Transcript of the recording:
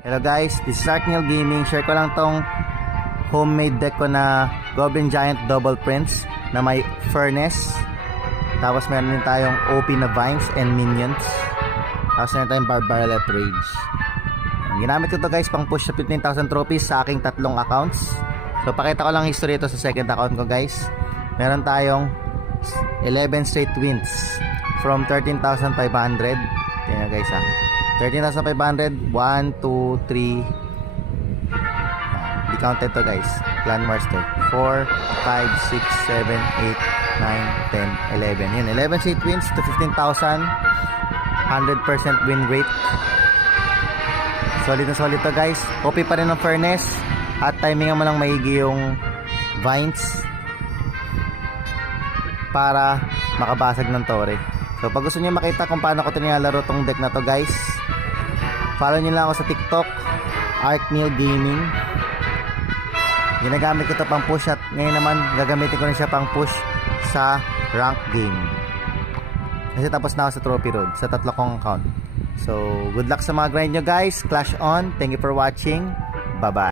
Hello guys, this is Arkneil Gaming. Share ko lang tong homemade deck ko na Goblin Giant Double Prince na may furnace. Tapos meron din tayong OP na vines and minions. Tapos meron tayong Barbarian Rage. Ginamit ko to guys pang push sa 15,000 trophies sa aking tatlong accounts. So pakita ko lang history ito sa second account ko guys. Meron tayong 11 straight wins from 13,500. Tingnan guys ha. 13,500, 1, 2, 3. Di counted to guys. Clan Wars to. 4, 5, 6, 7, 8, 9, 10, 11. Yun, 11 straight wins to 15,000. 100% win rate. Solid na solid to guys. OP pa rin ang furnace. At timingan mo lang maigi yung vines para makabasag ng tore. So pag gusto niyo makita kung paano ko nilalaro tong deck na to guys, follow niyo lang ako sa TikTok, Arkneil Gaming. Ginagamit ko to pang push at ngayon naman gagamitin ko rin siya pang push sa rank game. Kasi tapos na ako sa Trophy Road sa tatlo kong account. So good luck sa mga grind nyo guys. Clash on. Thank you for watching. Bye bye.